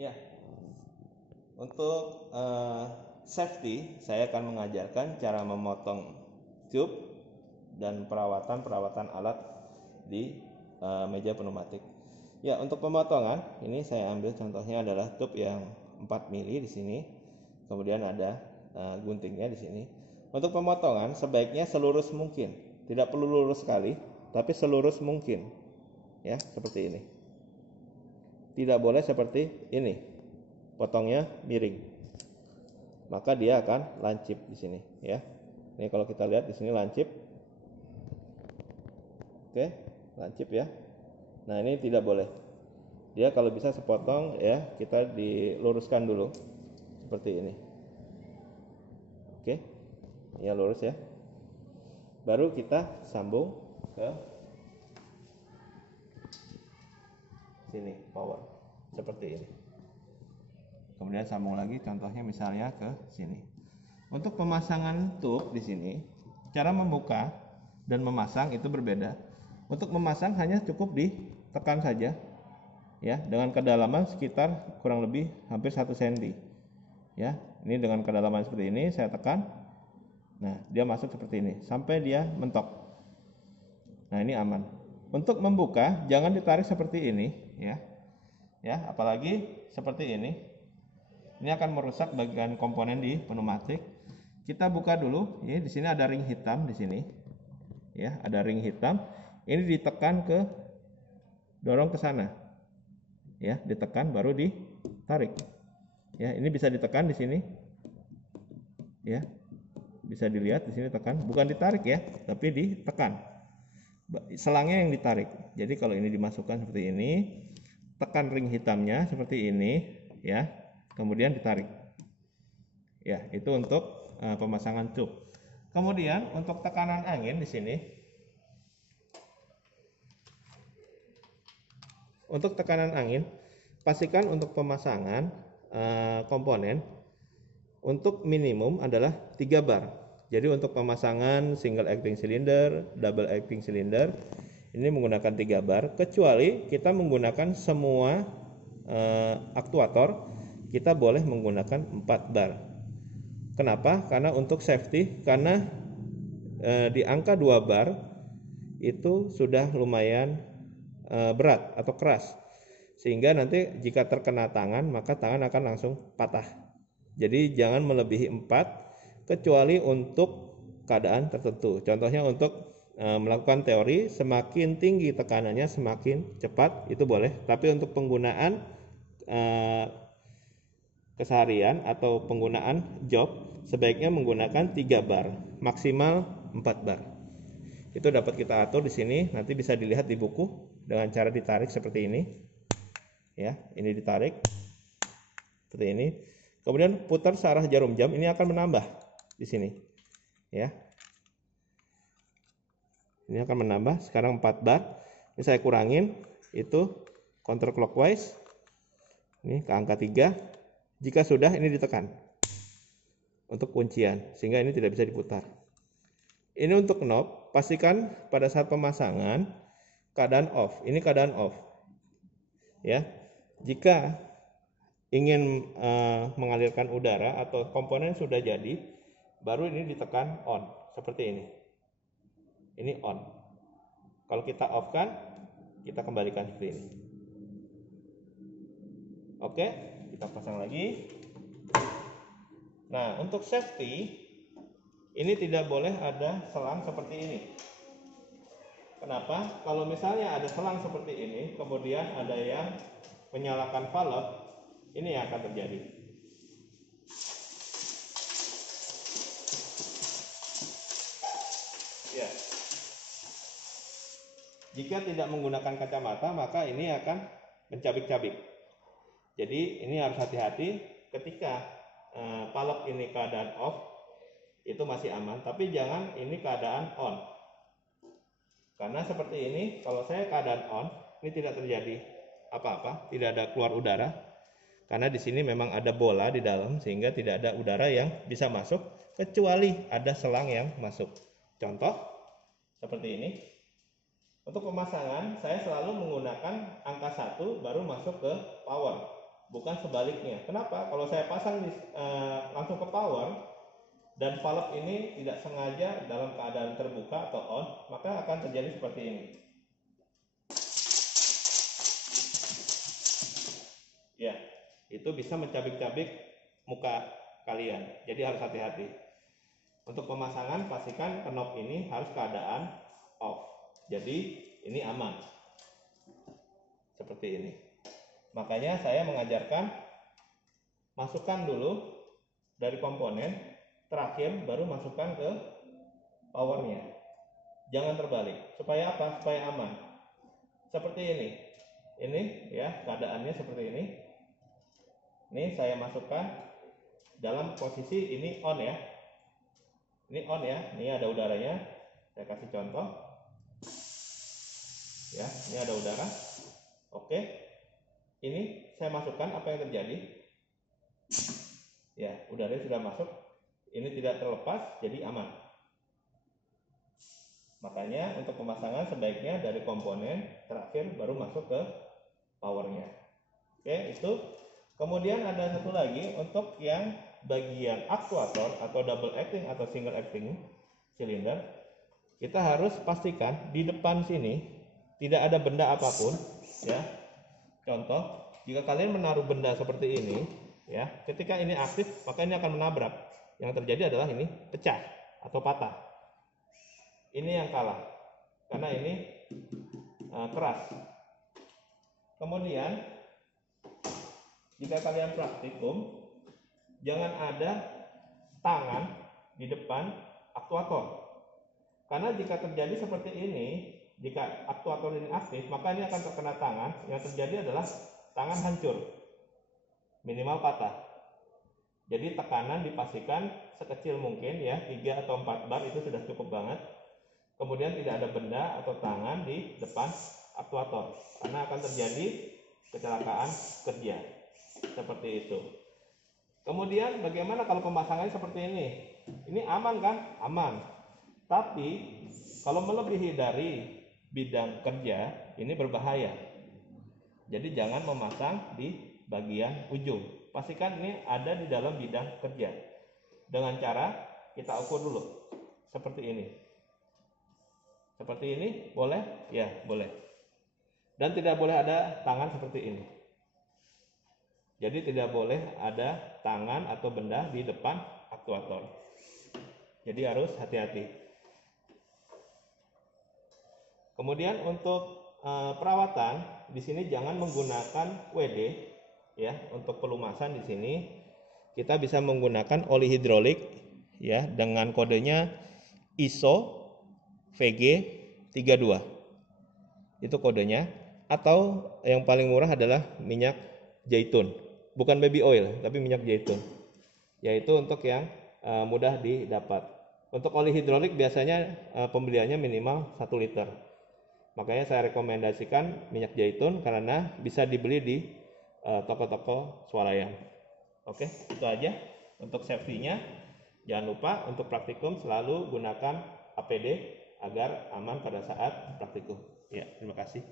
Ya, untuk safety saya akan mengajarkan cara memotong tube dan perawatan alat di meja pneumatik. Ya, untuk pemotongan ini saya ambil contohnya adalah tube yang 4 mili di sini. Kemudian ada guntingnya di sini. Untuk pemotongan sebaiknya selurus mungkin. Tidak perlu lurus sekali, tapi selurus mungkin. Ya, seperti ini. Tidak boleh seperti ini. Potongnya miring. Maka dia akan lancip di sini, ya. Ini kalau kita lihat di sini lancip. Oke, lancip ya. Nah, ini tidak boleh. Dia kalau bisa sepotong ya, kita diluruskan dulu seperti ini. Oke. Ya, lurus ya. Baru kita sambung ke sini, power. Seperti ini. Kemudian sambung lagi contohnya misalnya ke sini. Untuk pemasangan tube di sini, cara membuka dan memasang itu berbeda. Untuk memasang hanya cukup ditekan saja, ya, dengan kedalaman sekitar kurang lebih hampir 1 cm. Ya, ini dengan kedalaman seperti ini saya tekan. Nah, dia masuk seperti ini sampai dia mentok. Nah, ini aman. Untuk membuka jangan ditarik seperti ini, ya. Ya, apalagi seperti ini. Ini akan merusak bagian komponen di pneumatik. Kita buka dulu. Ya, di sini ada ring hitam di sini. Ya, ada ring hitam. Ini ditekan dorong ke sana. Ya, ditekan baru ditarik. Ya, ini bisa ditekan di sini. Ya. Bisa dilihat di sini tekan, bukan ditarik ya, tapi ditekan. Selangnya yang ditarik. Jadi kalau ini dimasukkan seperti ini, tekan ring hitamnya seperti ini, ya. Kemudian ditarik. Ya, itu untuk pemasangan tube. Kemudian untuk tekanan angin di sini. Untuk tekanan angin, pastikan untuk pemasangan komponen untuk minimum adalah 3 bar. Jadi untuk pemasangan single acting cylinder, double acting cylinder ini menggunakan 3 bar, kecuali kita menggunakan semua aktuator kita boleh menggunakan 4 bar. Kenapa? Karena untuk safety, karena di angka 2 bar itu sudah lumayan berat atau keras, sehingga nanti jika terkena tangan maka tangan akan langsung patah. Jadi jangan melebihi 4 kecuali untuk keadaan tertentu. Contohnya untuk melakukan teori, semakin tinggi tekanannya semakin cepat itu boleh. Tapi untuk penggunaan keseharian atau penggunaan job sebaiknya menggunakan 3 bar, maksimal 4 bar. Itu dapat kita atur di sini, nanti bisa dilihat di buku dengan cara ditarik seperti ini. Ya, ini ditarik seperti ini. Kemudian putar searah jarum jam, ini akan menambah di sini. Ya. Ini akan menambah, sekarang 4 bar. Ini saya kurangin, itu counterclockwise. Ini ke angka 3. Jika sudah, ini ditekan untuk kuncian, sehingga ini tidak bisa diputar. Ini untuk knob, pastikan pada saat pemasangan keadaan off. Ini keadaan off. Ya. Jika ingin mengalirkan udara atau komponen sudah jadi, baru ini ditekan on seperti ini. Ini on. Kalau kita off kan, kita kembalikan seperti ini. Oke, kita pasang lagi. Nah, untuk safety ini tidak boleh ada selang seperti ini. Kenapa? Kalau misalnya ada selang seperti ini, kemudian ada yang menyalakan valve, ini yang akan terjadi. Ya. Jika tidak menggunakan kacamata, maka ini akan mencabik-cabik. Jadi ini harus hati-hati ketika valve ini keadaan off, itu masih aman, tapi jangan ini keadaan on. Karena seperti ini, kalau saya keadaan on, ini tidak terjadi apa-apa, tidak ada keluar udara. Karena di sini memang ada bola di dalam, sehingga tidak ada udara yang bisa masuk, kecuali ada selang yang masuk. Contoh, seperti ini. Untuk pemasangan, saya selalu menggunakan angka 1 baru masuk ke power. bukan sebaliknya. Kenapa? Kalau saya pasang langsung ke power dan valve ini tidak sengaja dalam keadaan terbuka atau on, maka akan terjadi seperti ini. Ya, itu bisa mencabik-cabik muka kalian. Jadi harus hati-hati. Untuk pemasangan pastikan knob ini harus keadaan off. Jadi ini aman. Seperti ini. Makanya saya mengajarkan masukkan dulu dari komponen, terakhir baru masukkan ke powernya. Jangan terbalik. Supaya apa? Supaya aman. Seperti ini. Ini ya keadaannya seperti ini. Ini saya masukkan dalam posisi ini on ya. Ini on ya. Ini ada udaranya. Saya kasih contoh. Ya, ini ada udara. Oke. Ini saya masukkan, apa yang terjadi? Ya, udaranya sudah masuk. Ini tidak terlepas, jadi aman. Makanya untuk pemasangan sebaiknya dari komponen terakhir baru masuk ke powernya. Oke, itu. Kemudian ada satu lagi untuk yang bagian aktuator atau double acting atau single acting silinder. Kita harus pastikan di depan sini tidak ada benda apapun, ya. Contoh, jika kalian menaruh benda seperti ini, ya, ketika ini aktif, maka ini akan menabrak. Yang terjadi adalah ini pecah atau patah. Ini yang kalah, karena ini keras. Kemudian, jika kalian praktikum, jangan ada tangan di depan aktuator. Karena jika terjadi seperti ini, jika aktuator ini aktif, maka ini akan terkena tangan. Yang terjadi adalah tangan hancur, minimal patah. Jadi tekanan dipastikan sekecil mungkin ya, 3 atau 4 bar itu sudah cukup banget. Kemudian tidak ada benda atau tangan di depan aktuator, karena akan terjadi kecelakaan kerja. Seperti itu. Kemudian bagaimana kalau pemasangannya seperti ini? Ini aman kan? Aman. Tapi kalau melebihi dari bidang kerja, ini berbahaya. Jadi jangan memasang di bagian ujung. Pastikan ini ada di dalam bidang kerja. Dengan cara kita ukur dulu. Seperti ini. Seperti ini boleh? Ya, boleh. Dan tidak boleh ada tangan seperti ini. Jadi tidak boleh ada tangan atau benda di depan aktuator. Jadi harus hati-hati. Kemudian untuk perawatan di sini jangan menggunakan WD ya. Untuk pelumasan di sini kita bisa menggunakan oli hidrolik ya dengan kodenya ISO VG32. Itu kodenya. Atau yang paling murah adalah minyak zaitun. Bukan baby oil, tapi minyak zaitun. Yaitu untuk yang mudah didapat. Untuk oli hidrolik biasanya pembeliannya minimal 1 liter. Makanya saya rekomendasikan minyak zaitun karena bisa dibeli di toko-toko swalayan. Oke, itu aja untuk safety-nya. Jangan lupa untuk praktikum selalu gunakan APD agar aman pada saat praktikum. Ya, terima kasih.